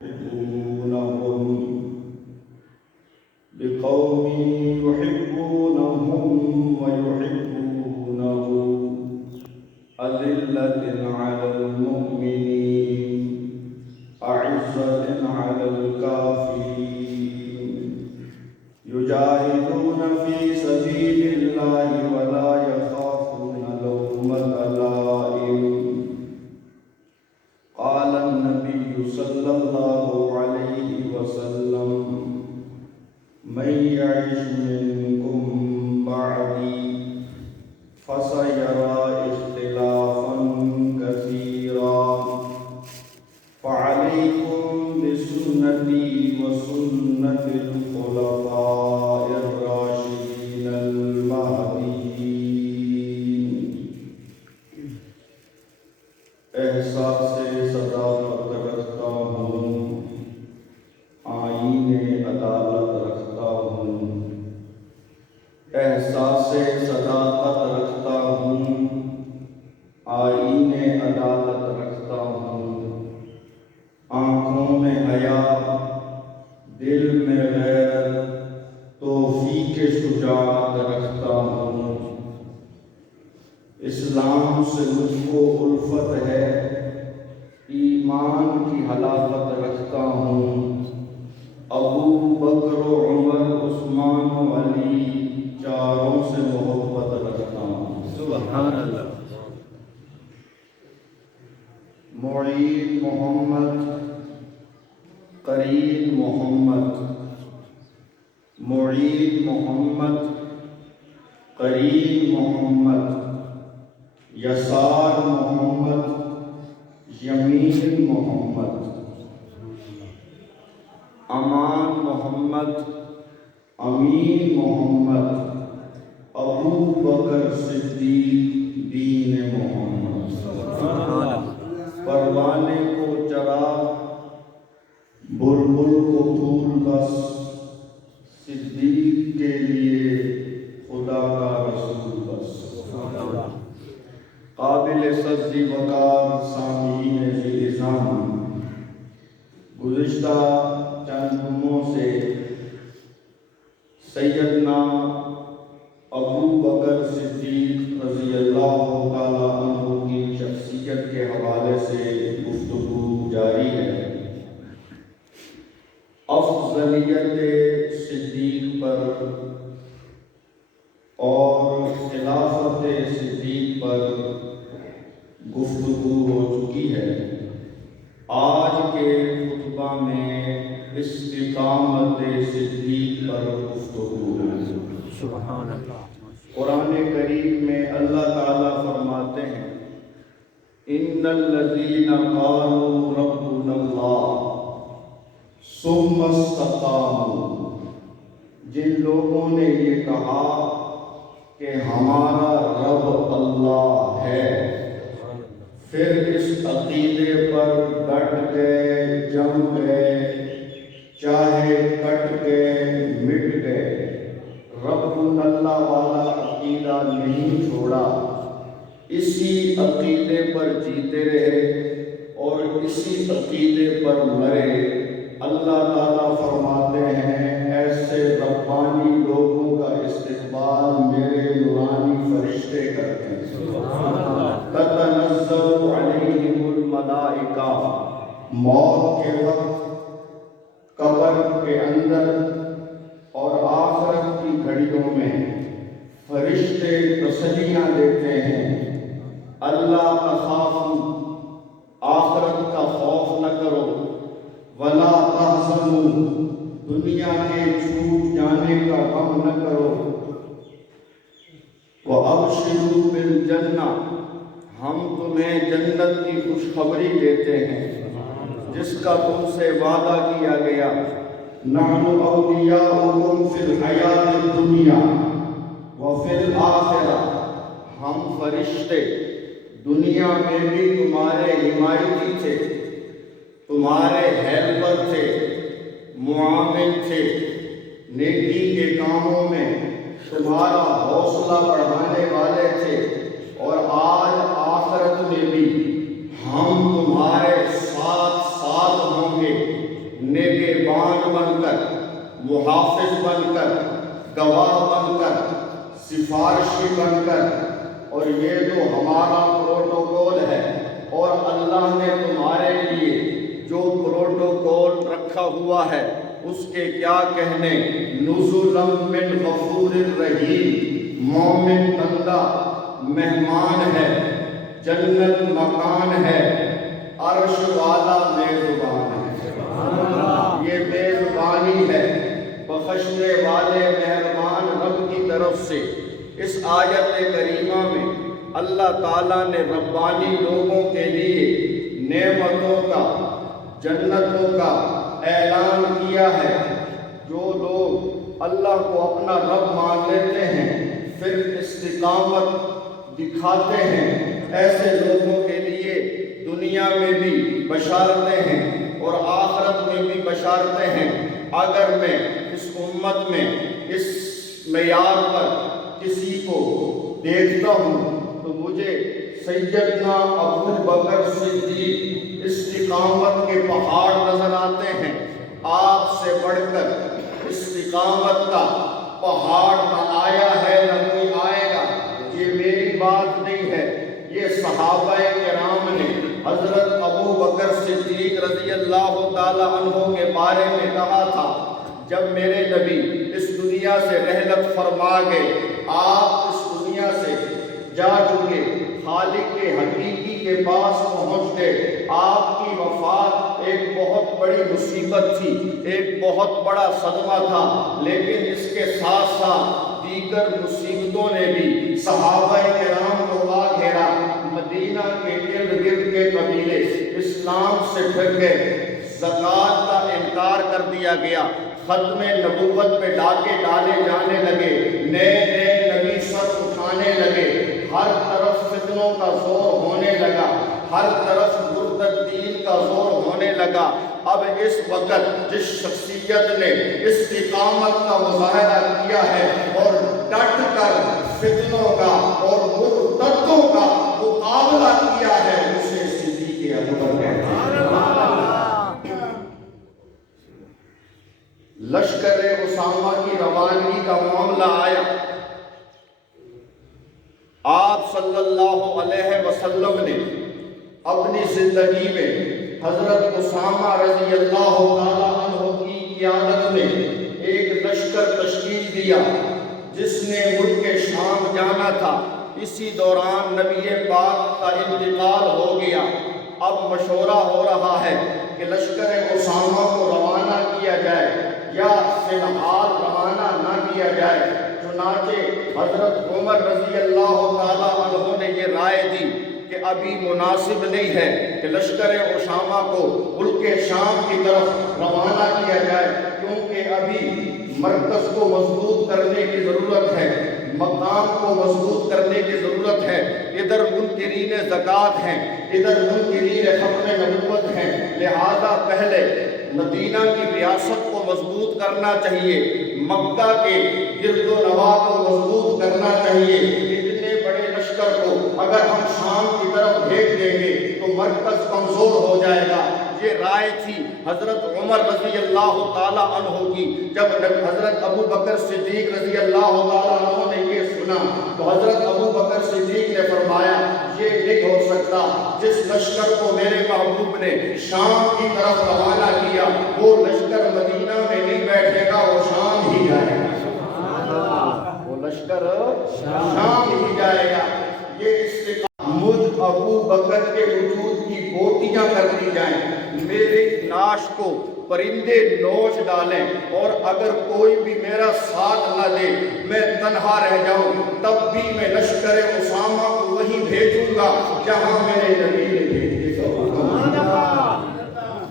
يحبونهم لقوم يحبونهم ويحبونه أذلة على المؤمنين أعزة على الكافرين يجاهدون في سبيل الله ولا يخافون لومة لائم. قال النبي صلى الله عليه وسلم: من يعش منكم بعدي فسيرى اختلافا كثيرا فعليكم بسنتي وسنة الخلفاء الراشدين المهديين. احساس صداقت رکھتا ہوں، آئین عدالت رکھتا ہوں. احساس صداقت رکھتا ہوں، آئین عدالت رکھتا ہوں. آنکھوں میں حیا، دل میں غیرت، توفیق شجاعت رکھتا ہوں. اسلام سے مجھ کو الفت ہے، ایمان کی حلافت رکھتا ہوں. ابو بکر و عمر، عثمان و علی چاروں سے محبت رکھتا ہوں. سبحان اللہ. معین محمد، قرین محمد. معین محمد، قرین محمد، یسار محمد، یمین محمد. امان محمد، امین محمد، ابو بکر صدیق دین محمد. پروانے کو چراغ، بلبل کو پھول بس، صدیق کے لیے خدا کا رسول بس. قابل سبزی وقار سامعین ذی نظام، گزشتہ چند جمعوں سے سیدنا ابو بکر صدیق رضی اللہ تعالیٰ عنہ کی شخصیت کے حوالے سے گفتگو جاری ہے. افضلیت صدیق پر اور خلافت صدیق پر گفتگو ہو چکی ہے. آج کے خطبہ میں استقامت صدیق پر گفتگو ہے. سبحان اللہ. قرآن کریم میں اللہ تعالیٰ فرماتے ہیں: ان الذین قالوا ربنا اللہ ثم استقاموا. جن لوگوں نے یہ کہا کہ ہمارا رب اللہ ہے، پھر اس عقیدے پر ڈٹ گئے، جم گئے، چاہے کٹ گئے، مٹ گئے، رب اللہ والا عقیدہ نہیں چھوڑا، اسی عقیدے پر جیتے رہے اور اسی عقیدے پر مرے. اللہ تعالیٰ فرماتے ہیں ایسے ربانی لوگوں کا استقبال میرے نورانی فرشتے کرتے ہیں. تتنزل علیہم الملائکہ. موت کے وقت قبر کے اندر اور آخرت کی گھڑیوں میں فرشتے تسلیاں دیتے ہیں: اللہ کا خوف، آخرت کا خوف نہ کرو، ولا تحزنوا، دنیا کے چھوٹ جانے کا غم نہ کرو، وابشروا بالجنہ، ہم تمہیں جنت کی خوشخبری دیتے ہیں جس کا تم سے وعدہ کیا گیا. نحن اولیاؤکم فی الحیات الدنیا وفی الآخرہ. ہم فرشتے دنیا میں بھی تمہارے حمایتی تھے، تمہارے ہیلپر تھے، معاون تھے، نیکی کے کاموں میں تمہارا حوصلہ بڑھانے والے تھے، اور آج آخرت میں بھی ہم تمہارے ساتھ ساتھ ہوں گے. نگہبان بن کر، محافظ بن کر، گواہ بن کر، سفارشی بن کر، اور یہ تو ہمارا پروٹوکول ہے، اور اللہ نے تمہارے لیے جو پروٹوکول رکھا ہوا ہے اس کے کیا کہنے، نزلا من غفور الرحیم، مومن بندہ مہمان ہے، جنت مکان ہے، عرش والا میزبان ہے۔ یہ میزبانی ہے بخشنے والے مہربان رب کی طرف سے۔ اس آیت کریمہ میں اللہ تعالیٰ نے ربانی لوگوں کے لیے نعمتوں کا، جنتوں کا اعلان کیا ہے۔ جو لوگ اللہ کو اپنا رب مان لیتے ہیں، پھر استقامت دکھاتے ہیں، ایسے لوگوں کے لیے دنیا میں بھی بشارتیں ہیں اور آخرت میں بھی بشارتیں ہیں۔ اگر میں اس امت میں اس معیار پر کسی کو دیکھتا ہوں تو مجھے سیدنا ابو بکر صدیق استقامت کے پہاڑ نظر آتے ہیں۔ آپ سے بڑھ کر استقامت کا پہاڑ نہ آیا ہے نہ کوئی آئے گا۔ یہ میری بات نہیں ہے، یہ صحابہ کرام نے حضرت ابو بکر صدیق رضی اللہ تعالی عنہ کے بارے میں کہا تھا، جب میرے نبی اس دنیا سے رحلت فرما گئے، آپ اس دنیا سے جا چکے، خالق کے حقیقی کے پاس پہنچ گئے، آپ کی وفات ایک بہت بڑی مصیبت تھی، ایک بہت بڑا صدمہ تھا، لیکن اس کے ساتھ ساتھ دیگر مصیبتوں نے بھی صحابہ کرام کو آ گھیرا۔ مدینہ کے ارد گرد کے قبیلے اسلام سے پھر گئے، زکوٰۃ کا انکار کر دیا گیا، ختم نبوت پہ ڈاکے ڈالے جانے لگے، نئے نئے نبی سر اٹھانے لگے، ہر طرف فتنوں کا زور ہونے لگا، ہر طرف مرتدین کا زور ہونے لگا۔ اب اس وقت جس شخصیت نے استقامت کا مظاہرہ کیا ہے اور ڈٹ کر فتنوں کا اور مرتدوں کا مقابلہ کیا ہے، اسے صدیق اکبر کہتے ہیں۔ لشکر اسامہ کی روانگی کا معاملہ آیا، آپ صلی اللہ علیہ وسلم نے اپنی زندگی میں حضرت اسامہ رضی اللہ تعالی عنہ کی قیادت میں ایک لشکر تشکیل دیا جس نے ملک شام جانا تھا۔ اسی دوران نبی پاک کا انتقال ہو گیا۔ اب مشورہ ہو رہا ہے کہ لشکر اسامہ کو روانہ کیا جائے یا فی الحال روانہ نہ کیا جائے۔ چنانچہ حضرت عمر رضی اللہ تعالی عنہ نے یہ رائے دی کہ ابھی مناسب نہیں ہے کہ لشکر اسامہ کو ملک شام کی طرف روانہ کیا جائے، کیونکہ ابھی مرکز کو مضبوط کرنے کی ضرورت ہے، مقام کو مضبوط کرنے کی ضرورت ہے۔ ادھر منکرین زکوٰۃ ہیں، ادھر منکرین ختم نبوت ہیں، لہذا پہلے مدینہ کی ریاست کو مضبوط کرنا چاہیے، مکہ کے گرد و نواح کو مضبوط کرنا چاہیے۔ اتنے بڑے لشکر کو اگر ہم شام کی طرف بھیج دیں گے تو مرکز کمزور ہو جائے گا۔ یہ رائے تھی حضرت عمر رضی اللہ تعالی عنہ کی۔ جب حضرت ابو بکر صدیق رضی اللہ تعالی عنہ نے یہ سنا تو حضرت ابو بکر صدیق نے فرمایا، یہ نہیں ہو سکتا، جس لشکر کو میرے محبوب نے شام کی طرف روانہ کیا وہ لشکر مدینہ میں نہیں بیٹھے گا، وہ شام ہی جائے گا، وہ لشکر شام ہی جائے گا۔ یہ استقامت مجھ ابو بکر کے وجود کی بوٹیاں کر دی جائیں، میرے ناش کو پرندے نوچ ڈالیں، اور اگر کوئی بھی میرا ساتھ نہ دے، میں تنہا رہ جاؤں، تب بھی میں لشکر اسامہ کو وہیں بھیجوں گا جہاں میرے نبی نے بھیجے گا۔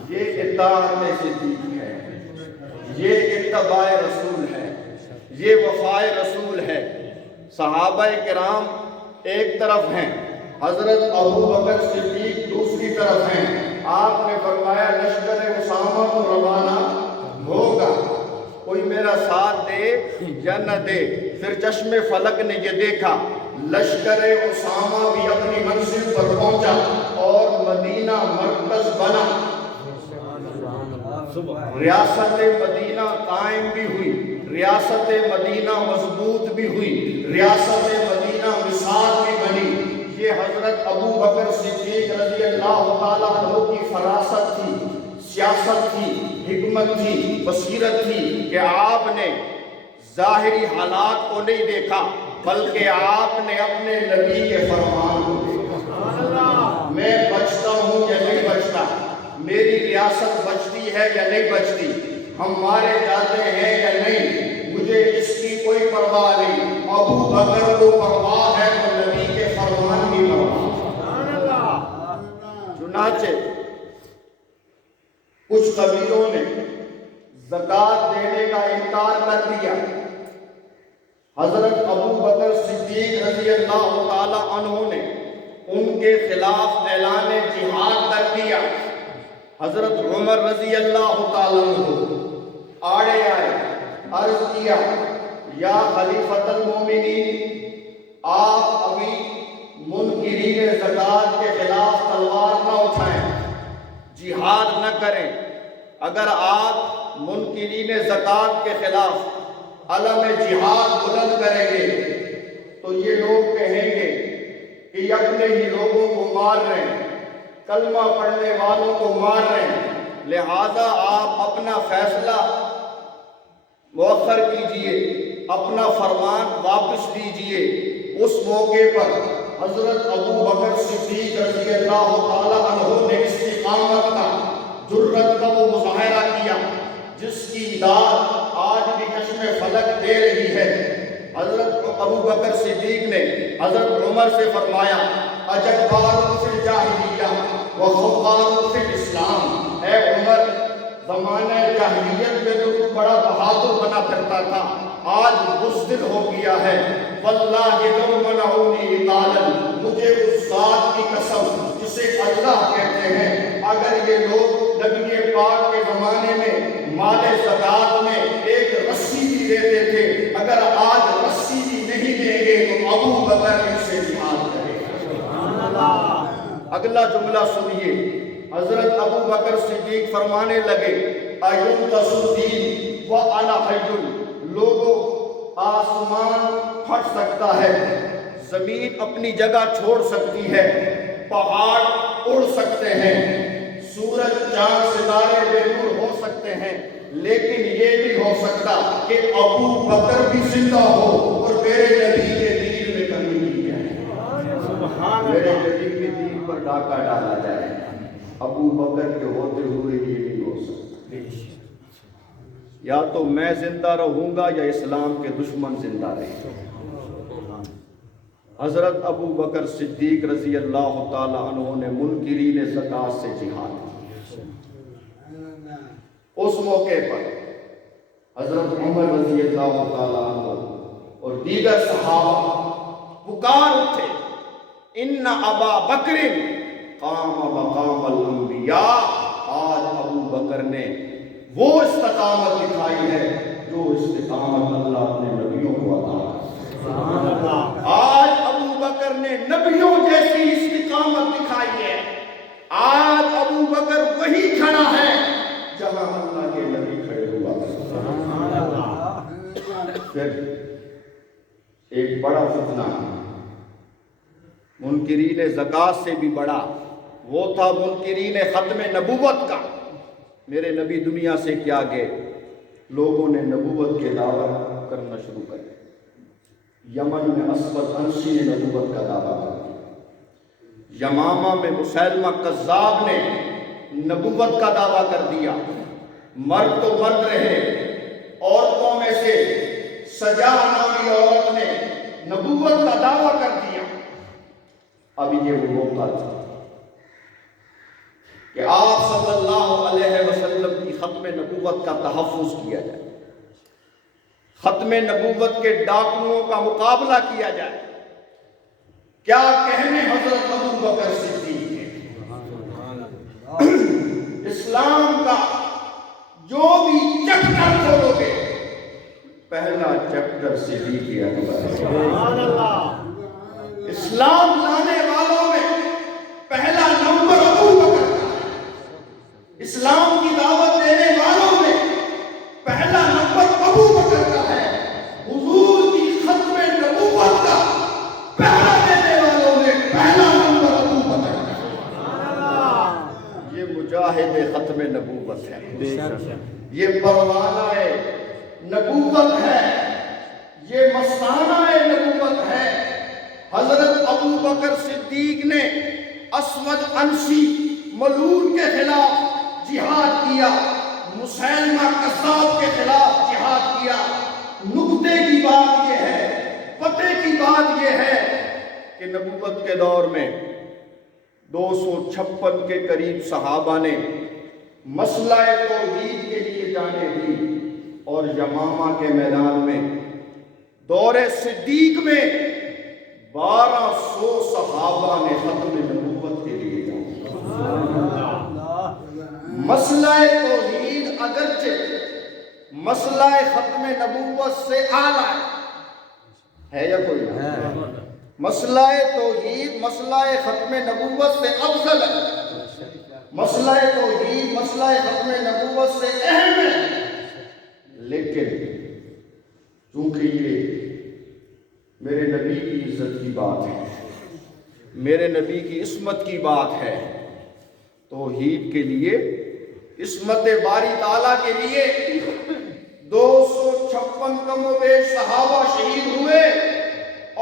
یہ اطاعت صدیق ہے، یہ اتباع رسول ہے، یہ وفائے رسول ہے۔ صحابہ کرام ایک طرف ہیں، حضرت ابو بکر صدیق دوسری طرف ہیں۔ آپ نے فرمایا لشکر اسامہ کو روانہ ہوگا، کوئی میرا ساتھ دے یا نہ دے۔ پھر چشم فلک نے یہ دیکھا، لشکر اسامہ بھی اپنی منزل پر پہنچا اور مدینہ مرکز بنا۔ ریاست مدینہ قائم بھی ہوئی، ریاست مدینہ مضبوط بھی ہوئی، ریاست مدینہ مثال بھی بنی۔ یہ حضرت ابو بکر صدیق رضی اللہ تعالیٰ عنہ کی فراست تھی، سیاست تھی، حکمت تھی، بصیرت تھی کہ آپ نے ظاہری حالات کو نہیں دیکھا بلکہ آپ نے اپنے نبی کے فرمان کو دیکھا۔ میں بچتا ہوں یا نہیں بچتا، میری ریاست بچتی ہے یا نہیں بچتی، ہم مارے جاتے ہیں یا نہیں، مجھے اس کی کوئی پرواہ نہیں۔ ابو بکر کو پرواہ ہے تو نبی کے فرمان کی پرواہ۔ چنانچہ کچھ قبیلوں نے زکوٰۃ دینے کا انکار کر دیا، حضرت ابو بکر صدیق رضی اللہ تعالی عنہ نے ان کے خلاف اعلان جہاد کر دیا۔ حضرت عمر رضی اللہ تعالی عنہ آڑے آئے، عرض کیا یا خلیفۃ المومنین، آپ ابھی منکرین زکوٰۃ کے خلاف تلوار نہ اٹھائیں، جہاد نہ کریں۔ اگر آپ منکرین زکوٰۃ کے خلاف علم جہاد بلند کریں گے تو یہ لوگ کہیں گے کہ یہ اپنے ہی لوگوں کو مار رہے ہیں، کلمہ پڑھنے والوں کو مار رہے ہیں، لہذا آپ اپنا فیصلہ مؤخر کیجئے، اپنا فرمان واپس لیجئے۔ اس موقع پر حضرت ابو بکر صدیق رضی اللہ تعالی عنہ نے استقامت کا، جرأت کا وہ مظاہرہ کیا جس کی داد آج بھی چشم فلک دے رہی ہے۔ حضرت ابو بکر صدیق نے حضرت عمر سے فرمایا اجبار فی الجاہلیہ وخوار فی الاسلام، اے عمر زمانہ جاہلیت میں تو بڑا بہادر بنا پھرتا تھا، آج بزدل ہو گیا ہے۔ واللہ لو منعونی اطالا، مجھے اس ذات کی قسم جسے اللہ کہتے ہیں، اگر یہ لوگ نبی پاک کے زمانے میں مال زکوٰۃ میں ایک رسی بھی دیتے تھے، اگر آج رسی بھی نہیں دیں گے تو ابو بکر ان سے جہاد کرے گا۔ اگلا جملہ سنیے، حضرت ابو بکر صدیق فرمانے لگے اَيُنْتَصُ الدِّينُ وَأَنَا حَيٌّ، لوگوں آسمان پھٹ سکتا ہے، زمین اپنی جگہ چھوڑ سکتی ہے، پہاڑ اڑ سکتے ہیں، سورج چاند ستارے بے نور ہو سکتے ہیں، لیکن یہ بھی ہو سکتا کہ ابو بکر بھی زندہ ہو اور میرے نبی کے دین میں کمی کی جائے، میرے نبی کے دین پر ڈاکہ ڈالا جائے۔ ابو بکر کے ہوتے ہوئے یہ نہیں ہو سکتا۔ یا تو میں زندہ رہوں گا یا اسلام کے دشمن زندہ رہیں گے۔ حضرت ابو بکر صدیق رضی اللہ تعالی عنہ نے منکرین زکوٰۃ سے جہاد کیا۔ اس موقع پر حضرت عمر رضی اللہ تعالی عنہ اور دیگر صحابہ پکار اٹھے ان ابا بکر قام مقام الانبیاء، آج ابو بکر نے وہ استقامت دکھائی ہے جو استقامت اللہ اپنے نبیوں کو عطا کرتا۔ آج ابو بکر نے نبیوں جیسی استقامت دکھائی ہے، آج ابو بکر وہی کھڑا ہے جہاں اللہ کے نبی کھڑے ہوا۔ پھر ایک بڑا فتنہ منکرین زکوٰۃ سے بھی بڑا، وہ تھا منکرین ختم نبوت کا۔ میرے نبی دنیا سے کیا گئے، لوگوں نے نبوت کے دعویٰ کرنا شروع کر دیا۔ یمن میں اسود انسی نے نبوت کا دعویٰ کر دیا، یمامہ میں مسیلمہ کذاب نے نبوت کا دعویٰ کر دیا، مرد تو مرد رہے، عورتوں میں سے سجا نامی عورت نے نبوت کا دعویٰ کر دیا۔ اب یہ وہ موقع تھا کہ آپ صلی اللہ علیہ وسلم کی ختم نبوت کا تحفظ کیا جائے، ختم نبوت کے ڈاکوؤں کا مقابلہ کیا جائے۔ کیا کہنے حضرت ابو بکر صدیق کے، اسلام کا جو بھی چیپٹر کھولو گے، پہلا چیپٹر صدیق اکبر، اسلام لانے والوں میں پہلا نمبر ابو بکر کا، اسلام کی دعوت دینے والوں ہے، شک یہ پروانہ نبوت ہے، یہ مستانہ نبوت ہے۔ حضرت ابو بکر صدیق نے اسود عنسی ملعون کے خلاف جہاد کیا، مسیلمہ کذاب کے خلاف جہاد کیا۔ نکتے کی بات یہ ہے، پتے کی بات یہ ہے کہ نبوت کے دور میں 256 کے قریب صحابہ نے مسئلہ توحید کے لیے جانیں دی، اور یمامہ کے میدان میں دور صدیق میں 1200 صحابہ نے ختم نبوت کے لیے جانا۔ مسئلہ توحید اگرچہ مسئلہ ختم نبوت سے اعلیٰ ہے یا کوئی نہیں؟ مسئلہ توحید مسئلہ ختم نبوت سے افضل ہے، مسئلہ توحید مسئلہ ختم نبوت سے اہم ہے، لیکن چونکہ یہ میرے نبی کی عزت کی بات ہے، میرے نبی کی عصمت کی بات ہے، توحید کے لیے عصمت باری تعالیٰ کے لیے 256 کم و بیش صحابہ شہید ہوئے،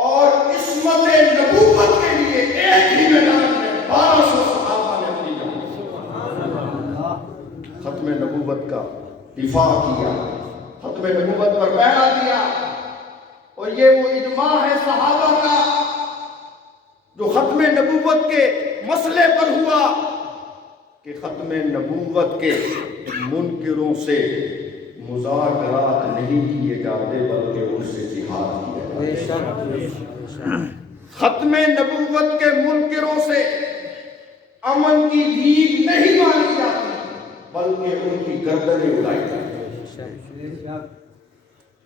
اور عصمت نبوت کے لیے ایک ہی میدان میں 1200 صحابہ نے اپنی جان ختم نبوت کا دفاع کیا، ختم نبوت پر پہرا دیا۔ اور یہ وہ اجماع ہے صحابہ کا جو ختم نبوت کے مسئلے پر ہوا کہ ختم نبوت کے منکروں سے مذاکرات نہیں کیے جاتے بلکہ ان سے جہاد کیا جاتا۔ ختم نبوت کے منکروں سے امن کی بھیک نہیں مانی جاتی بلکہ ان کی گردنیں اڑائی جاتی۔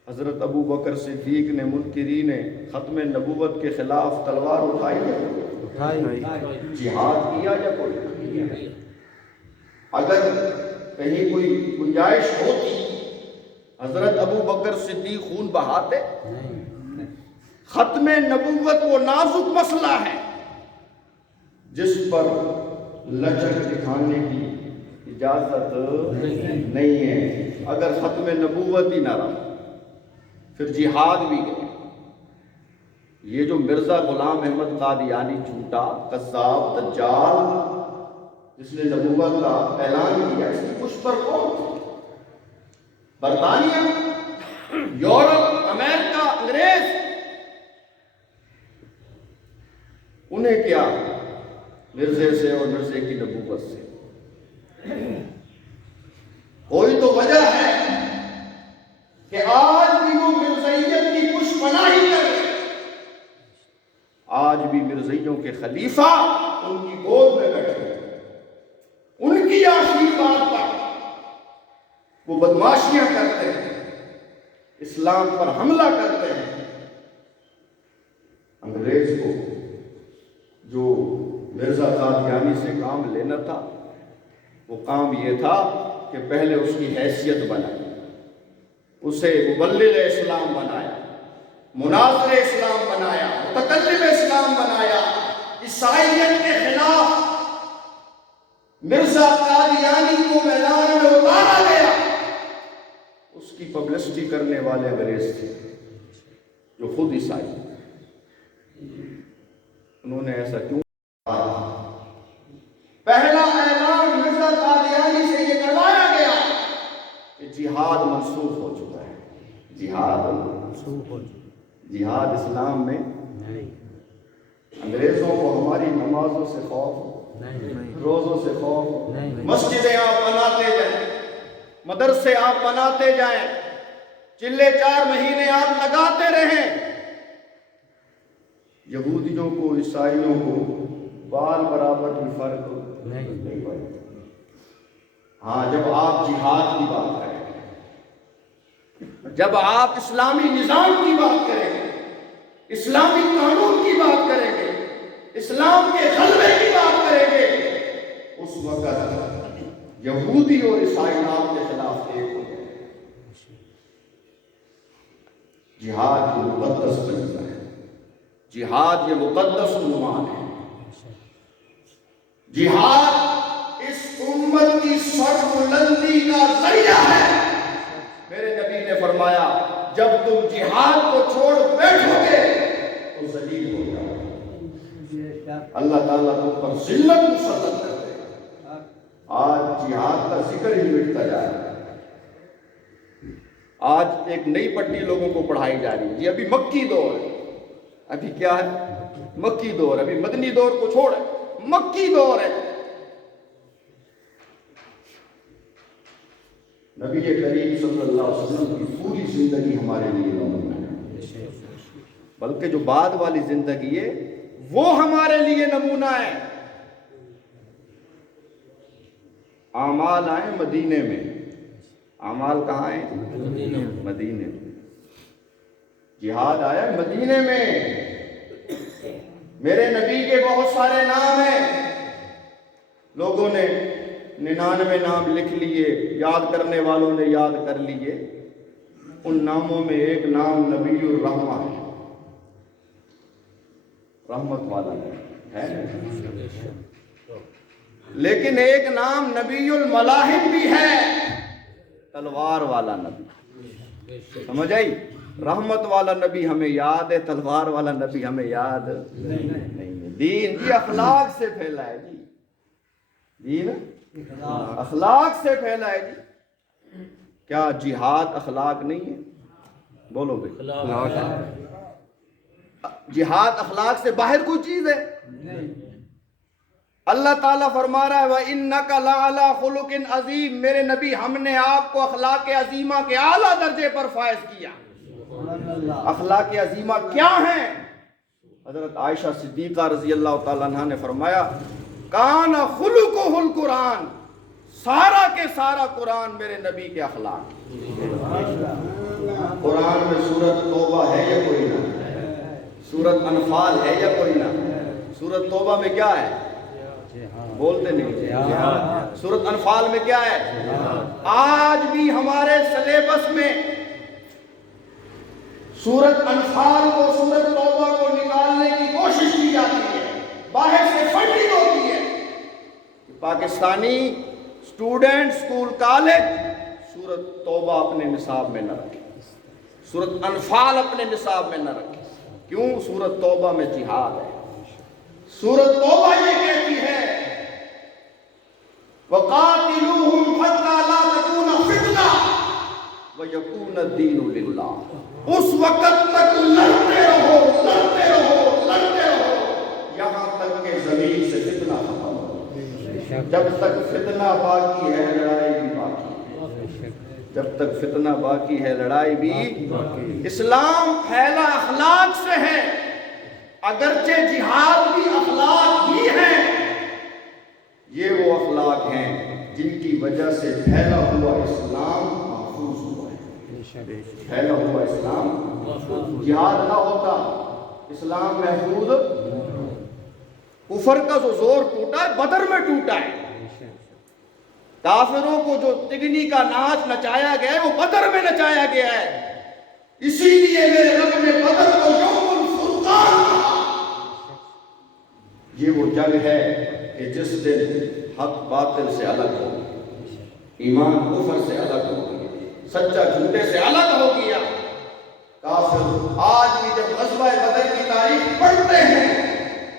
حضرت ابو بکر صدیق نے منکرین ختم نبوت کے خلاف تلوار اٹھائی جہاد کیا یا کوئی؟ اگر کہیں کوئی گنجائش ہوتی حضرت ابو بکر صدیق خون بہاتے؟ ختم نبوت وہ نازک مسئلہ ہے جس پر لچک دکھانے کی اجازت نہیں ہے۔ اگر ختم نبوت ہی نہ رہا پھر جہاد بھی گئے۔ یہ جو مرزا غلام احمد قادیانی جھوٹا قذاب دجال جس نے نبوت کا اعلان کیا، اس کی پشت پر کون؟ برطانیہ، یورپ، امریکہ، انگریز۔ انہیں کیا مرزے سے اور مرزے کی نبوت سے؟ کوئی تو وجہ ہے کہ آج بھی وہ مرزائیت کی پشت پناہی کر رہے ہیں، آج بھی مرزائیوں کے خلیفہ ان کی گود میں بیٹھے ہیں، ان کی آشیرواد پر وہ بدماشیاں کرتے ہیں، اسلام پر حملہ کرتے ہیں۔ انگریز کو جو مرزا قادیانی سے کام لینا تھا وہ کام یہ تھا کہ پہلے اس کی حیثیت بنائی، اسے مبلغ اسلام بنایا، مناظر اسلام بنایا، متکلم اسلام بنایا۔ عیسائیت کے خلاف مرزا قادیانی کو میدان میں اتارا گیا، اس کی پبلسٹی کرنے والے انگریز تھے جو خود عیسائی۔ انہوں نے ایسا کیوں کہا؟ پہلا اعلان مرزا قادیانی سے یہ کروایا گیا کہ جہاد منسوخ ہو چکا ہے۔ جہاد اسلام میں انگریزوں کو ہماری نمازوں سے خوف، روزوں سے خوف، مسجدیں آپ بناتے جائیں، مدرسے آپ بناتے جائیں، چلے 4 مہینے آپ لگاتے رہیں، یہودیوں کو عیسائیوں کو بال برابر بھی فرق نہیں پڑتا۔ ہاں، جب آپ جہاد کی بات کریں گے، جب آپ اسلامی نظام کی بات کریں گے، اسلامی قانون کی بات کریں گے، اسلام کے غلبے کی بات کریں گے، اس وقت یہودی اور عیسائی آپ کے خلاف ایک ہو گئے۔ جہاد یہ مقدس فریضہ ہے، جہاد یہ مقدس عنوان ہے، جہاد اس امت کی سر بلندی کا ذریعہ ہے۔ میرے نبی نے فرمایا جب تم جہاد کو چھوڑ بیٹھو گے تو ذلیل ہو جاؤ گے، اللہ تعالیٰ تم پر ذلت مسلط کر دے گا۔ آج جہاد کا ذکر ہی مٹتا جا رہا ہے۔ آج ایک نئی پٹی لوگوں کو پڑھائی جا رہی ہے، جی ابھی مکی دور ہے، ابھی کیا ہے؟ مکی دور، ابھی مدنی دور کو چھوڑ ہے، مکی دور ہے۔ نبی کریم صلی اللہ علیہ وسلم کی پوری زندگی ہمارے لیے نمونہ ہے، بلکہ جو بعد والی زندگی ہے وہ ہمارے لیے نمونہ ہے۔ اعمال آئے مدینے میں، اعمال کہاں ہیں؟ مدینے میں۔ جہاد آیا مدینے میں۔ میرے نبی کے بہت سارے نام ہیں، لوگوں نے 99 نام لکھ لیے، یاد کرنے والوں نے یاد کر لیے۔ ان ناموں میں ایک نام نبی الرحمہ ہے، رحمت والا ہے، لیکن ایک نام نبی الملاحم بھی ہے، تلوار والا نبی۔ سمجھ آئی؟ رحمت والا نبی ہمیں یاد ہے، تلوار والا نبی ہمیں یاد نہیں ہے۔ دین جی اخلاق سے پھیلا ہے، جی دین اخلاق سے پھیلا ہے جی۔ کیا جہاد اخلاق نہیں ہے؟ بولو بھائی، جہاد اخلاق سے باہر کوئی چیز ہے؟ اللہ تعالیٰ فرما رہا ہے وَإِنَّكَ لَعَلَىٰ خُلُقٍ عَظِيمٍ، میرے نبی ہم نے آپ کو اخلاق عظیمہ کے اعلیٰ درجے پر فائز کیا۔ اخلاق عظیمہ کیا ہیں؟ حضرت عائشہ صدیقہ رضی اللہ تعالیٰ عنہ نے فرمایا کان خلقہ القرآن، سارا کے سارا قرآن میرے نبی کے اخلاق۔ قرآن میں سورۃ توبہ ہے یا کوئی نہ؟ سورۃ انفال ہے یا کوئی نہ؟ سورۃ توبہ میں کیا ہے؟ بولتے نہیں۔ سورۃ انفال میں کیا ہے؟ آج بھی ہمارے سلیبس میں سورۃ انفال کو، سورۃ توبہ کو نکالنے کی کوشش کی جاتی ہے، باہر سے فنڈنگ ہوتی ہے۔ پاکستانی اسٹوڈنٹ اسکول کالج سورۃ توبہ اپنے نصاب میں نہ رکھے، سورۃ انفال اپنے نصاب میں نہ رکھے۔ کیوں؟ سورۃ توبہ میں جہاد ہے۔ سورۃ توبہ یہ کہتی ہے وَقَاتِلُوهُمْ حَتَّى لَا تَكُونَ فِتْنَةٌ وَيَكُونَ الدِّينُ لِلَّهِ، اس وقت تک لڑتے رہو، لڑتے رہو، لڑتے رہو، یہاں تک کہ زمین سے فتنہ ختم ہو۔ جب تک فتنہ باقی ہے لڑائی بھی باقی ہے، جب تک فتنہ باقی ہے لڑائی بھی باقی ہے۔ اسلام پھیلا اخلاق سے ہے، اگرچہ جہاد بھی اخلاق ہی ہے۔ یہ وہ اخلاق ہیں جن کی وجہ سے پھیلا ہوا اسلام محفوظ ہوا ہے۔ پھیلا ہوا اسلام، جہاد نہ ہوتا اسلام محفوظ۔ کفر کا جو زور ٹوٹا ہے بدر میں ٹوٹا ہے، کافروں کو جو تگنی کا ناچ نچایا گیا ہے وہ بدر میں نچایا گیا ہے۔ اسی لیے میرے رب نے بدر کو یوم الفرقان کہا۔ یہ وہ جنگ ہے کہ جس دن حق باطل سے الگ ہو، ایمان کفر سے الگ ہو گیا، سچا جھوٹے سے الگ ہو گیا۔ کافر آج بھی جب غزوہ بدر کی تاریخ پڑھتے ہیں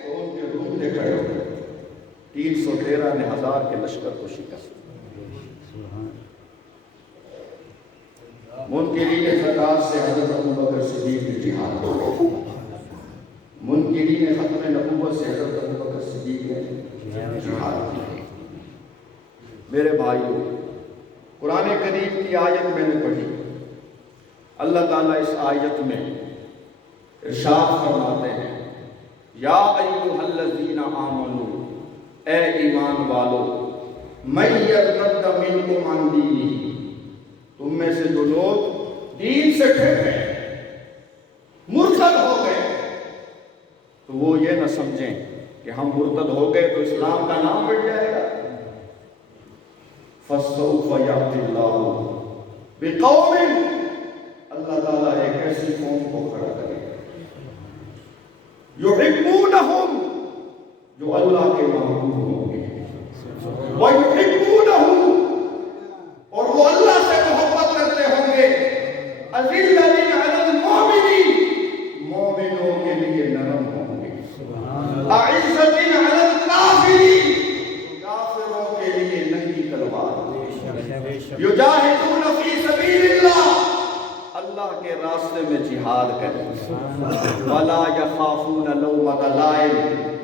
تو ان کے رونگٹے کھڑے ہو گئے۔ 313 نے 1000 کے لشکر کو شکست۔ منکرین خطاب سے حضرت ابوبکر صدیق کی جہاد ہو، منکرین ختم نبوت سے حضرت ابوبکر صدیق نے جہاد کی۔ میرے بھائیو، قرآن کریم کی آیت میں نے پڑھی، اللہ تعالیٰ اس آیت میں ارشاد فرماتے ہیں یا ایھا الذین آمنوا، اے ایمان والو، من یرتد منکم عن دینہ، تم میں سے جو لوگ دین سے پھر گئے، مرتد ہو گئے، تو وہ یہ نہ سمجھیں کہ ہم مرتد ہو گئے تو اسلام کا نام مٹ جائے گا۔ فَسَوْفَ يَأْتِ اللَّهُ بِقَوْمٍ، اللہ تعالیٰ ایک ایسی قوم کو کھڑا کرے گا، يُحِبُّونَهُمْ، جو اللہ کے محبوب ہوں گے، وَيُحِبُّونَ یجاہدون فی سبیل اللہ، اللہ کے راستے میں جہاد کریں، ولا یخافون لومۃ لائم،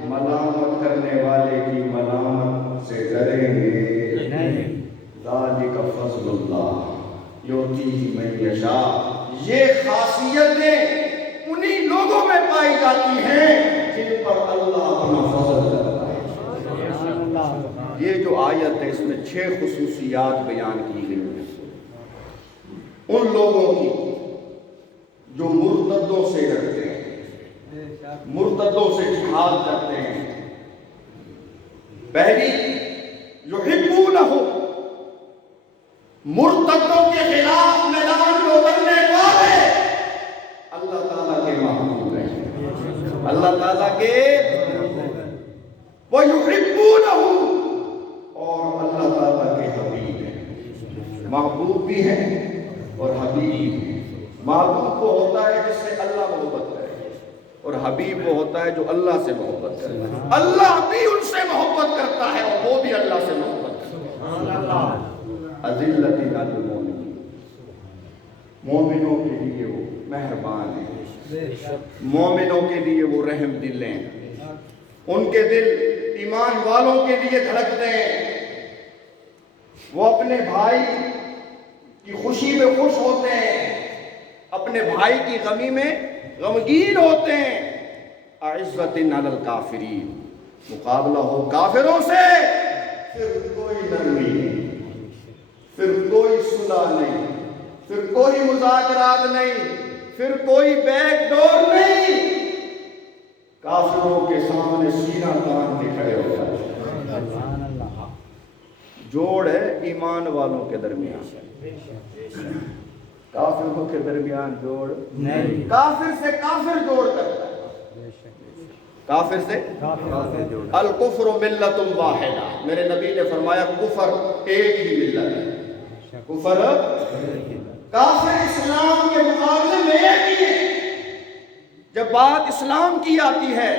ملامت کرنے والے کی ملامت سے ڈریں گے، ذالک فضل اللہ یؤتیہ من یشاء، یہ خاصیتیں انہی لوگوں میں پائی جاتی ہیں جن پر اللہ اپنا فضل کرتا ہے۔ یہ جو آیت ہے اس میں 6 خصوصیات بیان کی گئی ہیں ان لوگوں کی جو مرتدوں سے لڑتے ہیں، مرتدوں سے جہاد کرتے ہیں۔ پہلی، یحبونہم، مرتدوں کے خلاف میدان میں اترنے والے اللہ تعالیٰ کے محبوب ہیں، اللہ تعالیٰ کے، وَيُحِبُّونَهُ، اور اللہ تعالیٰ کے حبیب ہیں، محبوب بھی ہیں اور حبیب ہیں۔ محبوب وہ ہوتا ہے جس سے اللہ محبت کرے، اور حبیب وہ ہوتا ہے جو اللہ سے محبت کرے۔ اللہ بھی ان سے محبت کرتا ہے اور وہ بھی اللہ سے محبت کرتا ہے۔ اذلۃ علی المؤمنین، مومنوں کے لیے وہ مہربان ہیں، مومنوں کے لیے وہ رحم دل ہیں، ان کے دل ایمان والوں کے لیے دھڑکتے ہیں، وہ اپنے بھائی کی خوشی میں خوش ہوتے ہیں، اپنے بھائی کی غمی میں غمگین ہوتے ہیں۔ اعزۃ علی الکافرین، مقابلہ ہو کافروں سے، پھر کوئی نرمی نہیں، پھر کوئی صلح نہیں، پھر کوئی مذاکرات نہیں، پھر کوئی بیک ڈور نہیں، کافروں کے سامنے سینہ تان کے کھڑے ہو جاتے ہیں۔ جوڑ ہے ایمان والوں کے درمیان، کافروں کے درمیان جوڑ نہیں۔ کافر سے کافر جوڑ کرتا ہے، کافر سے الکفر ملت واحدہ، میرے نبی نے فرمایا کفر ایک ہی ملت ہے، کفر کافر اسلام کے مقابلے میں ایک ہی ہے۔ جب بات اسلام کی آتی ہے،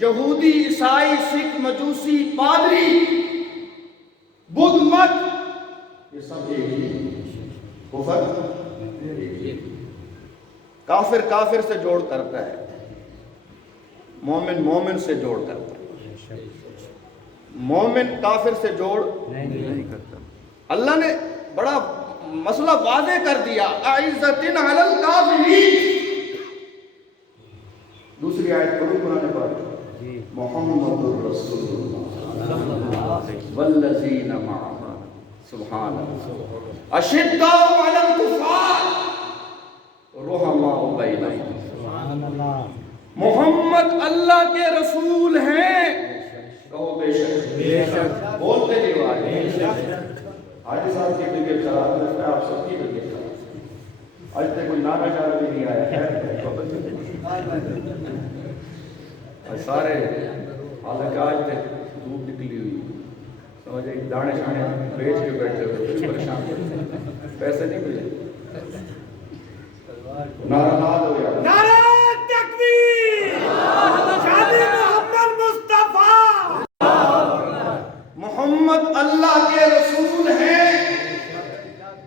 یہودی، عیسائی، سکھ، مجوسی، پادری، بدھ مت، یہ سب ایک ہی ہے، کفر کافر کافر سے جوڑ کرتا ہے، مومن مومن سے جوڑ کرتا ہے، مومن کافر سے جوڑ نہیں کرتا۔ اللہ نے بڑا مسئلہ واضح کر دیا، اعزۃ علی الکافرین۔ دوسری آیت پڑھو قرآن پاک، محمد الرسول اللہ والذین معہ، سبحان اللہ، اشداء علی الکفار رحماء بینہم۔ محمد اللہ کے رسول ہیں، کہو بے شک، بے شک، بولتے نہیں والے، حاجی صاحب کی طبیعت خراب ہے، آپ سب کی طبیعت خراب ہے، آج تک کوئی نانا چار بھی نہیں آیا ہے، سارے حالانکہ آج تک دھوپ نکلی ہوئی، سمجھے دانے شانے بیچ کے بیٹھے ہوئے، کچھ پریشان کرتے، پیسے نہیں ملے، نعرہ ناد ہو یا نعرہ تکبیر، شادی محمد مصطفیٰ، محمد اللہ کے رسول ہیں،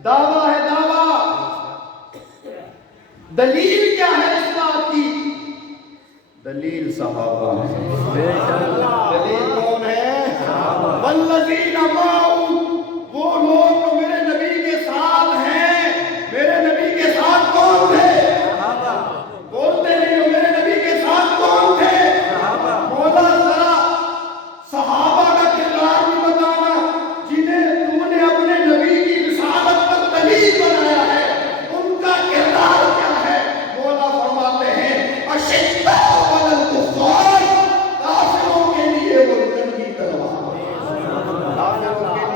دعویٰ ہے دعویٰ۔ دلیل کیا ہے اس بات کی؟ دلیل صحابہ ہے، دلیل کون ہے؟ والذین معہ، وہ لوگ جو میرے نبی کے ساتھ ہیں۔ میرے نبی کے ساتھ کون تھے؟ بولتے نہیں ہو، میرے نبی کے ساتھ کون تھے؟ مولا ذرا صحابہ کا کردار بھی بتانا، جنہیں تم نے اپنے نبی کی رسالت پر دلیل بنایا ہے، ان کا کردار کیا ہے؟ مولا فرماتے ہیں اشداء علی الکفار، کافروں کے لیے وہ ننگی تلوار، کافروں کے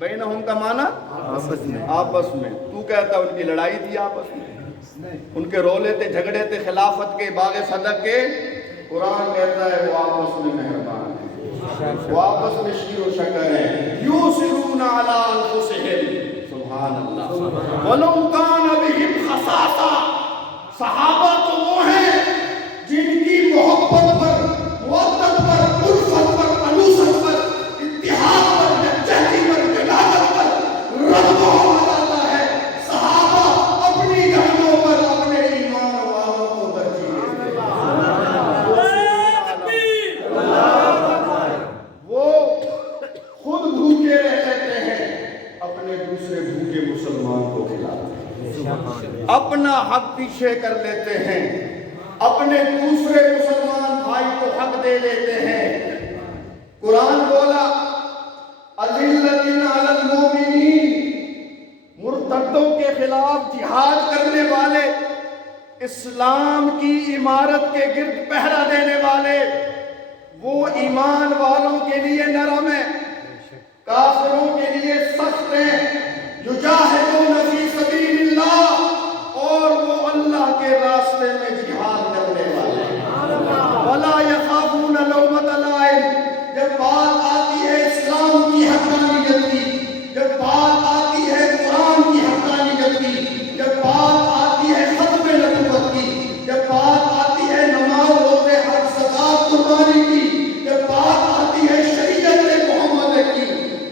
بینہم کا معنی آپس میں آپس میں. تو کہتا ان کی لڑائی تھی آپس میں, ان کے رولے تھے, جھگڑے تھے خلافت کے, باغ صدق کے. قرآن کہتا ہے وہ آپس میں مہربان ہیں, وہ آپس میں شیر و شکر ہیں. یوسرون علی انفسہم, سبحان اللہ, وَلَوْ كَانَ بِهِمْ خَصَاصَةٌ. صحابہ تو وہ ہیں جن کی محبت پر, مودت پر, الفت پر, انوست پر, اتحاد پر, یکجہتی پر, ولادت پر رب محمد آتا ہے. صحابہ اپنی جانوں پر اپنے ایمان والوں کو ترجیح دیتے ہیں. وہ خود بھوکے رہ لیتے ہیں, اپنے دوسرے بھوکے مسلمان کو کھلاتے ہیں. اپنا حق پیچھے کر لیتے ہیں, اپنے دوسرے مسلمان بھائی کو حق دے لیتے ہیں. قرآن بولا اذلۃ علی المؤمنین, مرتدوں کے خلاف جہاد کرنے والے, اسلام کی عمارت کے گرد پہرا دینے والے, وہ ایمان والوں کے لیے نرم ہیں, کافروں کے لیے سخت ہیں. یجاہدون فی سبیل اللہ, اور وہ اللہ کے راستے میں جہاد کرنے والے ہیں. ولا یخافون لومۃ لائم, جب بات آتی ہے اسلام کی حقانیت کی, جب بات آتی ہے قرآن کی حقانیت کی, جب بات آتی ہے ختم نبوت کی, جب بات آتی ہے نماز روزے حج زکات قربانی کی, جب بات آتی ہے شریعت محمد کی,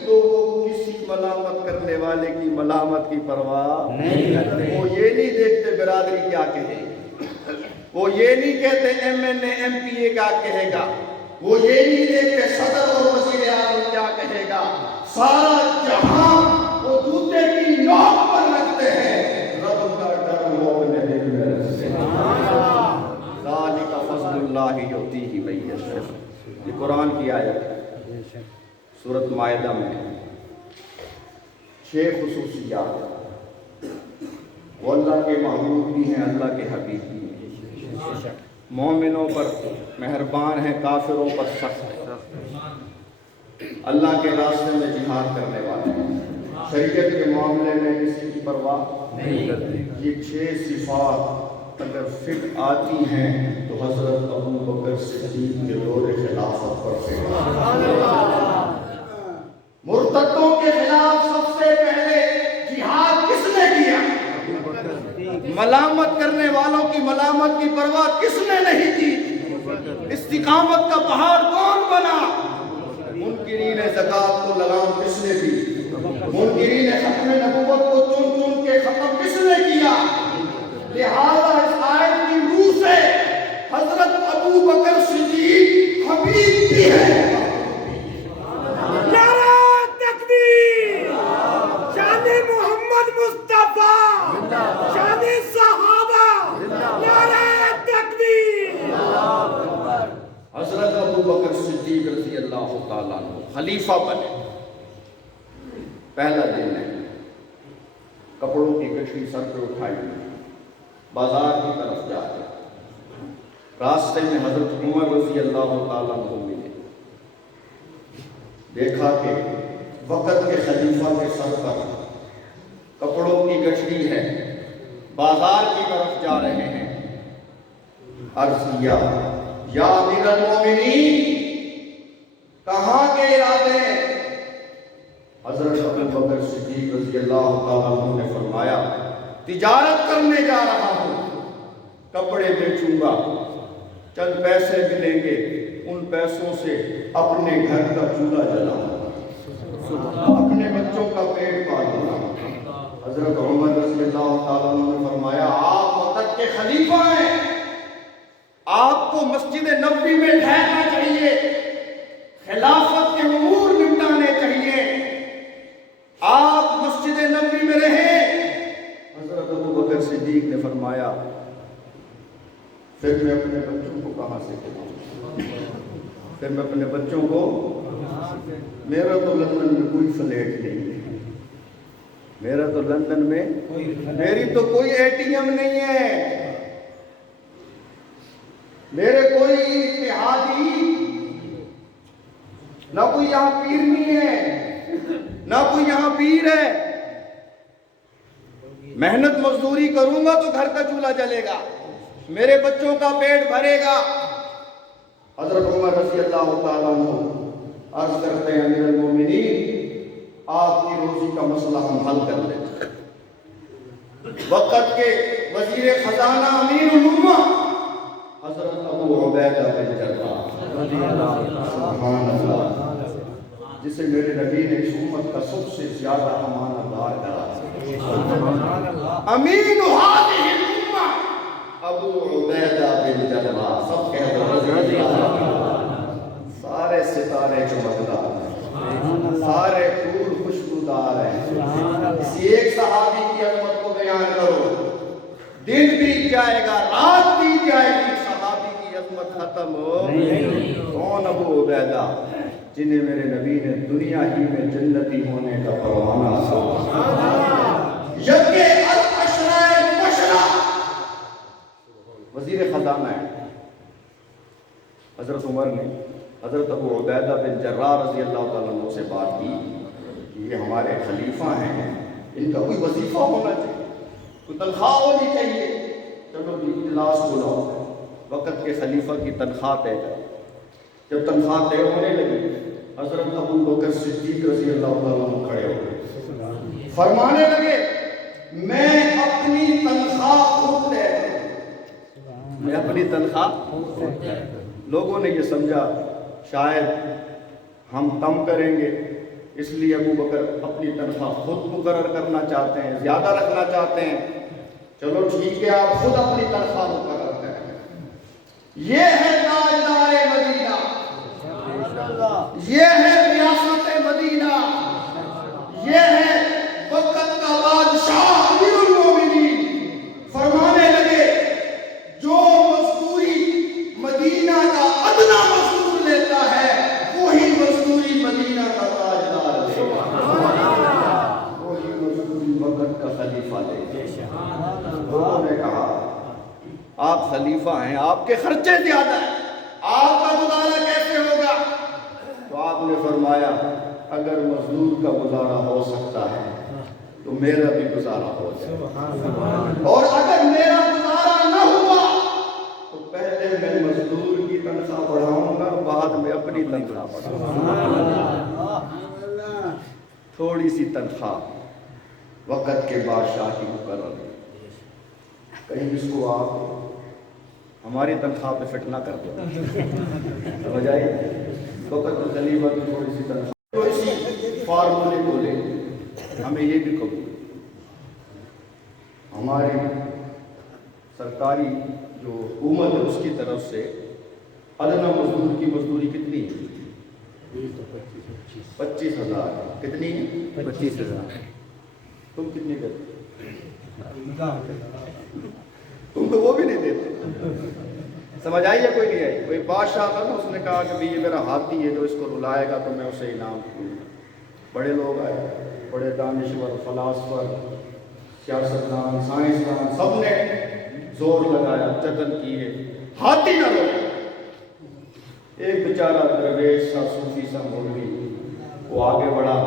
تو وہ کسی ملامت کرنے والے کی ملامت کی پرواہ نہیں کرتے. وہ یہ نہیں دیکھتے برادری کیا کہے, وہ یہ نہیں کہتے M N A M P A کیا کہے گا, وہ یہ نہیں دیکھتے صدر اور وزیر اعظم کیا کہے گا. سارا جہاں وہ جوتے کی نوک پر رکھتے ہیں, رب کا ڈر وہ اپنے دل میں رکھتے ہیں. ذالک فضل اللہ یؤتیہ من یشاء. یہ قرآن کی آیت ہے, سورۃ مائدہ میں 6 خصوصیات. وہ اللہ کے محبوب بھی ہیں, اللہ کے حبیب بھی ہیں. مومنوں پر مہربان ہیں, کافروں پر سخت ہیں. اللہ کے راستے میں جہاد کرنے والے ہیں, شریعت کے معاملے میں کسی کی پرواہ نہیں کرتے. یہ 6 صفات اگر فٹ آتی ہیں تو حضرت ابو بکر صدیق کے دور خلافت پر سے. مرتدوں کے خلاف سب سے پہلے جہاد کس نے کیا؟ ملامت کرنے والوں کی ملامت کی پرواہ کس نے نہیں کی؟ استقامت کا پہاڑ کون بنا؟ منکرین زکات کو لگام کس نے دی؟ منکرین ختم نبوت کو چن چن کے ختم کس نے کیا؟ لہذا اس آیت کی روح سے حضرت ابو بکر صدیق حبیب بھی ہے. محمد مصطفیٰ, شان صحابہ, نعرہ تکبیر. حضرت ابو بکر صدیق رضی اللہ تعالیٰ عنہ خلیفہ بنے. پہلا دن ہے, کپڑوں کی گٹھی سر پہ اٹھائی, بازار کی طرف جاتے. راستے میں حضرت عمر رضی اللہ تعالیٰ عنہ ملے. دیکھا کہ وقت کے خلیفہ کے سر پر کپڑوں کی گٹھی ہے, بازار کی طرف جا رہے ہیں. عرض کیا یا امیر المومنین, کہاں کے ارادے؟ حضرت ابو بکر صدیق رضی اللہ تعالیٰ عنہ نے فرمایا تجارت کرنے جا رہا ہوں, کپڑے بیچوں گا, چند پیسے ملیں گے, ان پیسوں سے اپنے گھر کا چولہا جلاؤں گا, اپنے بچوں کا پیٹ پالوں گا. حضرت عمر رضی اللہ تعالیٰ عنہ نے فرمایا آپ وقت کے خلیفہ ہیں, آپ کو مسجد نبوی میں ٹھہرنا چاہیے, خلافت کے امور نمٹانے چاہیے, آپ مسجد نبوی میں رہیں. حضرت ابو بکر صدیق نے فرمایا پھر میں اپنے بچوں کو کہاں سے کھلاؤں, پھر میں اپنے بچوں کو, میرا تو لندن میں کوئی فلیٹ نہیں ہے, میرا تو لندن میں میری تو کوئی اے ٹی ایم نہیں ہے, میرے کوئی اتحادی نہ کوئی یہاں پیر نہیں ہے, نہ کوئی یہاں پیر ہے. محنت مزدوری کروں گا تو گھر کا چولہا جلے گا, میرے بچوں کا پیٹ بھرے گا. حضرت عمر رضی اللہ تعالیٰ عنہ عرض کرتے ہیں امیر المومنین آپ کی روزی کا مسئلہ ہم حل کر لیں. وقت کے وزیر خزانہ امیر الامہ حضرت ابو عبیدہ بن جراح سبحان اللہ, جسے میرے نبی نے اس امت کا سب سے زیادہ امانت دار کرا. امین هذه الامہ ابو عبیدہ بن جراح. سب کہہ رہے سارے ستارے چمکدار ہیں, سارے پھول خوشبودار ہیں. کسی ایک صحابی کی عظمت کو بیان کرو, دن بیت جائے گا, رات بیت جائے گی, صحابی کی عظمت ختم ہو. کون ابو عبیدہ؟ جنہیں میرے نبی نے دنیا ہی میں جنتی ہونے کا پروانہ سونپا. یکے الاشرا المبشرہ وزیر خزانہ ہے. حضرت عمر نے حضرت ابو عبیدہ بن جراح رضی اللہ تعالیٰ عنہ سے بات کی کہ یہ ہمارے خلیفہ ہیں, ان کا کوئی وظیفہ ہونا چاہیے, کوئی تنخواہ ہونی چاہیے. چلو جی اجلاس بلاؤ, وقت کے خلیفہ کی تنخواہ طے کرو. جب تنخواہ طے ہونے لگی, حضرت ابو بکر صدیق رضی اللہ تعالیٰ عنہ کھڑے ہو گئے, فرمانے لگے میں اپنی تنخواہ خود طے کروں, میں اپنی تنخواہ. لوگوں نے یہ سمجھا شاید ہم کم کریں گے, اس لیے ابو بکر اپنی تنخواہ خود مقرر کرنا چاہتے ہیں, زیادہ رکھنا چاہتے ہیں. چلو ٹھیک ہے, آپ خود اپنی تنخواہ مقرر کریں. یہ ہے تاجدار مدینہ, یہ ہے ریاست مدینہ, یہ ہے وقت کا بادشاہ امیر المومنین. فرمانے لگے جو مزدوری مدینہ کا ادنا مزدور لیتا ہے وہی مزدوری مدینہ کا تاجدار لے گا, وہی مزدوری وقت کا خلیفہ لے گا. لوگوں نے کہا آپ خلیفہ ہیں, آپ کے خرچے زیادہ ہیں, آپ کا گزارا کیسے ہوگا؟ تو آپ نے فرمایا اگر مزدور کا گزارا ہو سکتا ہے تو میرا بھی گزارا ہو جائے, اور اگر میرا گزارا نہ ہوا تو پہلے میں مزدور کی تنخواہ بڑھاؤں گا, بعد میں اپنی تنخواہ بڑھاؤں گا. تھوڑی سی تنخواہ وقت کے بادشاہ کی مقرر. کہیں اس کو آپ ہماری تنخواہ پہ فٹ نہ کر دو, سمجھ آئی؟ وقت خلیفہ کی تھوڑی سی تنخواہ. تو اسی فارمولے کو لے ہمیں یہ بھی قبول, ہماری سرکاری جو حکومت ہے اس کی طرف سے ادنا مزدور کی مزدوری کتنی ہے؟ 25,000. کتنی؟ 25,000. تم کتنی دیتے؟ تم تو وہ بھی نہیں دیتے. سمجھ آئی یا کوئی نہیں آئی؟ کوئی بادشاہ تھا نا, اس نے کہا کہ یہ میرا ہاتھی ہے جو اس کو رلائے گا تو میں اسے انعام دوں. بڑے لوگ آئے, بڑے دانشور, فلاسفر, سیاستدان, سائنسدان, سب نے زور لگایا, جتن کیے, ہاتھی نہ روکا. ایک بیچارہ درویش سا صوفی سا مولوی وہ آگے بڑھا,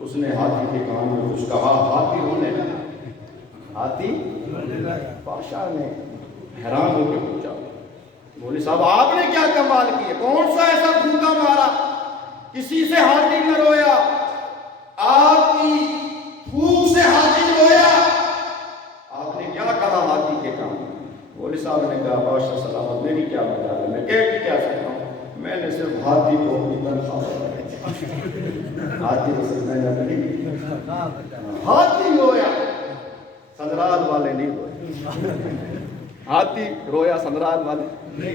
اس نے ہاتھی کے کان میں کچھ کہا, ہاتھی رونے لگا. ہاتھی بادشاہ نے حیران ہو کے پوچھا, مولوی صاحب آپ نے کیا کمال کی ہے, کون سا ایسا پھونکا مارا کسی سے ہاتھی نہ رویا, آپ کی پھونک سے ہاتھی رویا, آپ نے کیا کہا ہاتھی کے کام؟ مولوی صاحب نے کہا بادشاہ سلامت میری کیا مجال ہے, میں کہہ بھی کیا سکتا ہوں, میں نے صرف ہاتھی کو اپنی تنخواہ ہاتھی ہاتھی رویا, سندرال والے نہیں روئے. ہاتھی رویا, سندرال والے.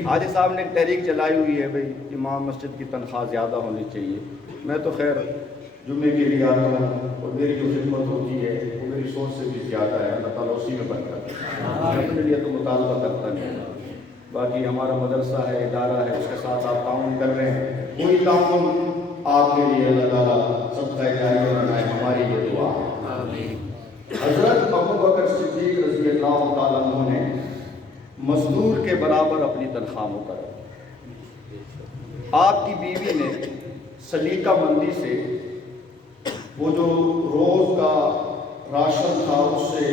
حاجی صاحب نے ایک تحریک چلائی ہوئی ہے بھئی امام مسجد کی تنخواہ زیادہ ہونی چاہیے. میں تو خیر جمعے کے لیے آتا ہوں اور میری جو خدمت ہوتی ہے وہ میری سوچ سے بھی زیادہ ہے, اللہ تعالیٰ اسی میں برکت ہے. اپنے لیے تو مطالبہ کرتا نہیں, باقی ہمارا مدرسہ ہے, ادارہ ہے, اس کے ساتھ آپ تعاون کر رہے ہیں, وہی تعاون آپ کے لیے اللہ تعالیٰ صدقہ جاریہ بنائے, ہماری یہ دعا. حضرت ابو بکر صدیق رضی اللہ تعالیٰ عنہ نے مزدور کے برابر اپنی تنخواہ مقرر. آپ کی بیوی نے سلیقہ مندی سے وہ جو روز کا راشن تھا اس سے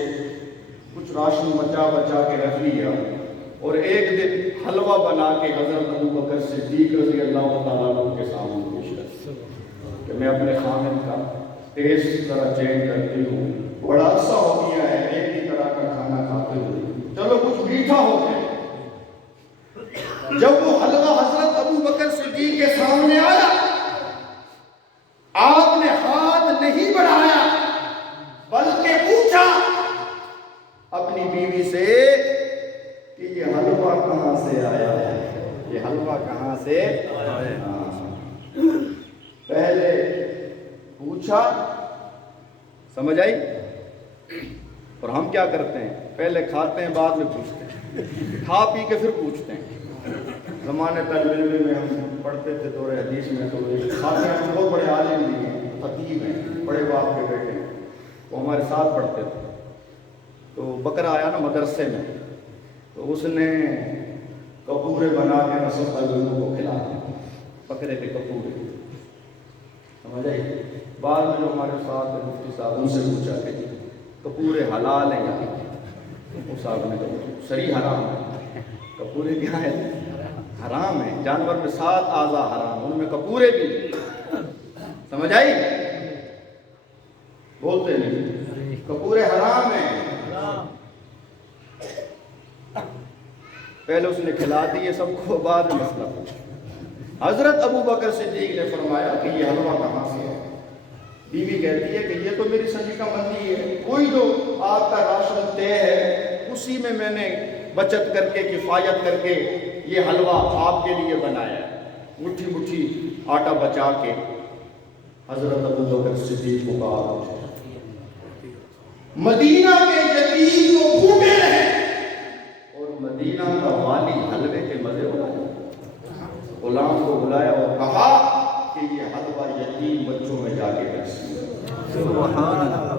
کچھ راشن بچا بچا کے رکھ لیا، اور ایک دن حلوہ بنا کے حضرت ابوبکر صدیق رضی اللہ تعالیٰ عنہ کے سامنے پیش کر کہ میں اپنے خامد کا ٹیسٹ ذرا چینج کرتی ہوں، بڑا عرصہ ہو گیا ہے ایک ہی طرح کا کھانا کھاتے ہوئے، چلو کچھ میٹھا ہو جائے۔ جب وہ حلوہ حضرت ابوبکر صدیق کے سامنے آیا، آپ نے ہاتھ نہیں بڑھایا بلکہ پوچھا اپنی بیوی سے کہ یہ حلوہ کہاں سے آیا ہے، یہ حلوہ کہاں سے آیا ہے۔ پہلے پوچھا، سمجھ آئی؟ اور ہم کیا کرتے ہیں، پہلے کھاتے ہیں بعد میں پوچھتے ہیں، کھا پی کے پھر پوچھتے ہیں۔ زمانے طالب علم میں ہم پڑھتے تھے دور حدیث میں، تو ساتھ میں بہت بڑے عالم بھی ہیں، خطیب ہیں، بڑے باپ کے بیٹے ہیں، وہ ہمارے ساتھ پڑھتے تھے۔ تو بکرا آیا نا مدرسے میں، تو اس نے کپورے بنا کے سب طالب علموں کو کھلا دیا، بکرے کے کپورے، سمجھ آئی؟ بعد میں جو ہمارے ساتھ مفتی صاحب ان سے پوچھا کہ جی کپورے حلال ہیں یا نہیں؟ وہ صاحب نے کہا صحیح حرام ہے۔ کپورے کیا ہے؟ حرام ہے۔ جانور میں 7 اعضاء حرام، ان میں کپورے بھی، سمجھ آئی؟ بولتے نہیں، کپورے حرام ہیں۔ پہلے اس نے کھلا دیے سب کو، بعد میں مسئلہ پوچھا۔ حضرت ابوبکر صدیق نے فرمایا کہ یہ حلوہ کہاں سے ہے؟ بیوی کہتی ہے کہ یہ تو میری سنجی کا مندی ہے، کوئی جو آپ کا راشن طے ہے اسی میں نے بچت کر کے کفایت کر کے یہ حلوہ آپ کے لیے بنایا ہے، مٹھی مٹھی آٹا بچا کے۔ حضرت ابوبکر صدیق کو کہا مدینہ کے یتیم کو بھوکے رہے اور مدینہ کا والی حلوے کے مزے اڑائے۔ غلام کو بلایا اور کہا کہ یہ حلوہ یتیم بچوں میں جا کے سبحان اللہ۔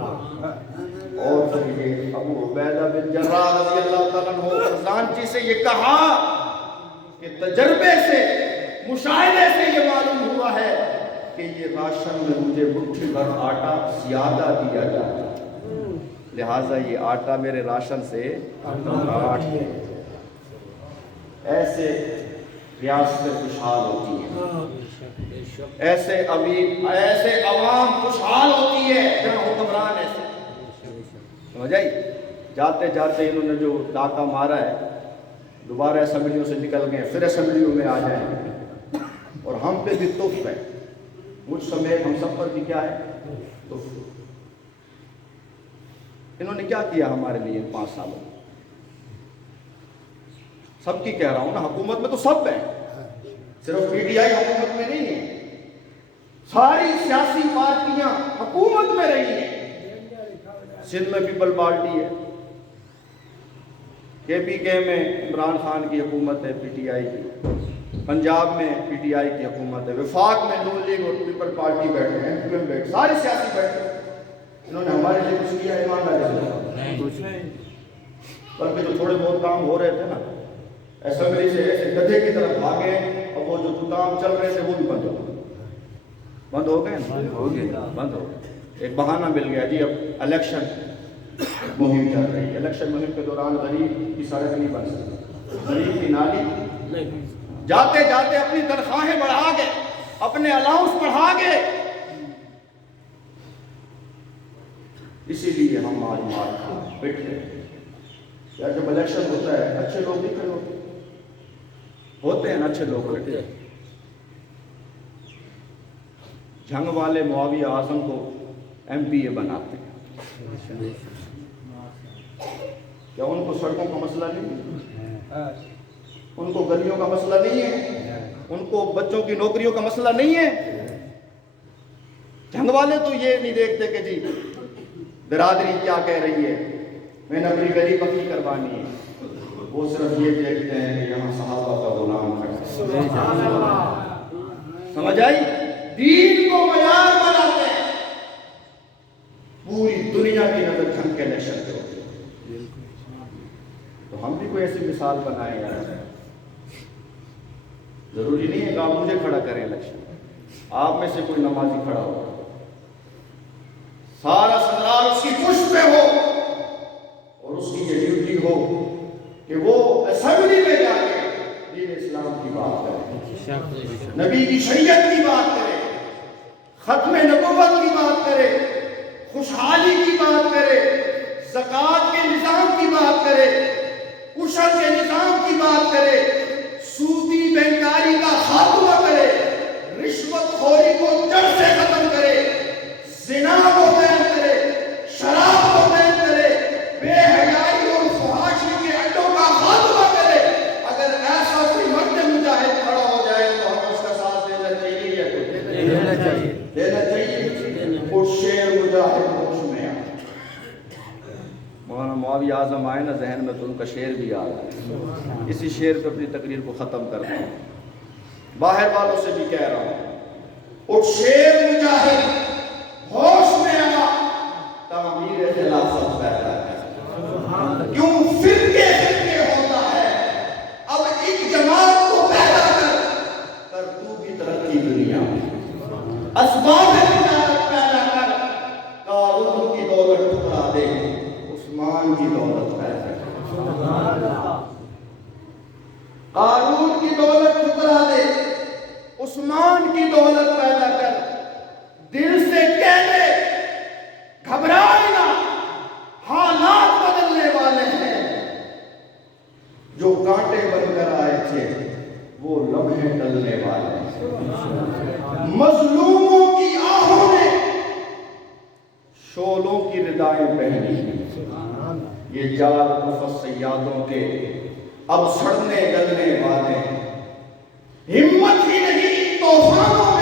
اور پھر یہ ابو عبیدہ بن جراح رضی اللہ تعالیٰ عنہ خزانچی سے یہ کہا کہ تجربے سے مشاہدے سے یہ معلوم ہوا ہے کہ یہ راشن میں مجھے مٹھی بھر آٹا زیادہ دیا جاتا ہے، لہٰذا یہ آٹا میرے راشن سے کاٹ ہے۔ ایسے ریاستیں خوشحال ہوتی ہیں، ایسے امیر، ایسے عوام خوشحال ہوتی ہے جہاں حکمران ایسے، سمجھ آئی؟ جاتے جاتے انہوں نے جو ڈاکہ مارا ہے، دوبارہ اسمبلیوں سے نکل گئے، پھر اسمبلیوں میں آ جائیں گے، اور ہم پہ بھی تف ہے، مجھ سمیت ہم سب پر بھی کیا ہے، تف۔ انہوں نے کیا کیا ہمارے لیے 5 سالوں میں؟ سب کی کہہ رہا ہوں نا، حکومت میں تو سب ہیں، صرف پی ٹی آئی حکومت میں نہیں ہے، ساری سیاسی پارٹیاں حکومت میں رہی ہیں۔ سندھ میں پیپل پارٹی ہے، کے پی کے میں عمران خان کی حکومت ہے پی ٹی آئی کی، پنجاب میں پی ٹی آئی کی حکومت ہے، وفاق میں نون لیگ اور پیپل پارٹی بیٹھے ہیں، ایم کیو ایم بیٹھے، سارے سیاسی بیٹھے ہیں۔ انہوں نے ہمارے لیے کچھ کیا؟ ایمانداری سے، بلکہ جو تھوڑے بہت کام ہو رہے تھے نا، اسمبلی سے ایسے گدھے کی طرف بھاگے، اب وہ جو کام چل رہے تھے وہ بھی بند ہو گئے، بند ہو گئے۔ ایک بہانہ مل گیا جی، اب الیکشن مہم چل رہی ہے، الیکشن مہم کے دوران غریب کی سڑک نہیں بن سکتی، غریب کی نالی، جاتے جاتے اپنی تنخواہیں بڑھا گئے، اپنے الاؤنس بڑھا گئے، اسی لیے ہم آج مار بیٹھے ہیں۔ یا جب الیکشن ہوتا ہے اچھے لوگ نہیں کھڑے ہوتے ہیں، اچھے لوگ بیٹھے ہیں۔ جنگ والے معاویہ اعظم کو ایم پی اے بناتے ہیں، کیا ان کو سڑکوں کا مسئلہ نہیں ہے؟ ان کو گلیوں کا مسئلہ نہیں ہے؟ ان کو بچوں کی نوکریوں کا مسئلہ نہیں ہے؟ جنگ والے تو یہ نہیں دیکھتے کہ جی برادری کیا کہہ رہی ہے، میں نے اپنی گلی پکی کروانی ہے، وہ صرف یہ دیکھتے ہیں کہ یہاں صحابہ کا غلام کھڑا ہے۔ سمجھ آئی؟ دین کو معیار بناتے ہیں، پوری دنیا کی نظر جھنگ کے الیکشن پہ ہوتی ہے، تو ہم بھی کوئی ایسی مثال بنائیں یار۔ ضروری نہیں ہے کہ آپ مجھے کھڑا کریں الیکشن، آپ میں سے کوئی نمازی کھڑا ہوگا، سارا سردار اس کی پشت پہ ہو اور اس کی یہ ڈیوٹی ہو کہ وہ اسمبلی میں جا کے دین اسلام کی بات کرے، نبی کی شریعت کی بات کرے، ختم نبوت کی بات کرے، خوشحالی کی بات کرے، زکوٰۃ کے نظام کی بات کرے، عشر کے نظام کی بات کرے، سودی بینکاری کا خاتمہ کرے، رشوت خوری کو جڑ سے ختم کرے، زنا کو بین کرے، شراب کو بین کرے، بے حیائی اور فحاشی کے اڈوں کا خاتمہ کرے۔ اگر ایسا کوئی مرد مجاہد کھڑا ہو جائے تو ہمیں اس کا ساتھ دینا چاہیے یا دینا چاہیے، دینا چاہیے۔ وہ شیر مجاہد ہوش میں آ۔ مولانا معاویہ اعظم آئے نا ذہن میں تو ان کا شعر بھی آ رہا ہے، اسی شعر پہ اپنی تقریر کو ختم کرتا ہوں، باہر والوں سے بھی کہہ رہا ہوں، اٹھ شیر مجاہد ہوش میں آ، تعمیر خلافت پیدا کر۔ کیوں فرقے فرقے ہوتا ہے، اب ایک جماعت کو پیدا کر تو بھی ترقی دنیا میں، اسباب تجارت پیدا کر، قارون کی دولت ٹھکرا دے، عثمان کی دولت پیدا کر۔ قارون کی دولت ٹھکرا دے، عثمان کی دولت پیدا کر۔ دل سے کہہ دے گھبرائے نہ، حالات بدلنے والے ہیں، جو کانٹے بن کر آئے تھے وہ لمحے ٹلنے والے ہیں۔ مظلوموں کی آہوں نے شعلوں کی ردائیں پہنی، یہ جال نفس سیادوں کے اب سڑنے گلنے والے ہیں۔ ہمت ہی نہیں طوفانوں میں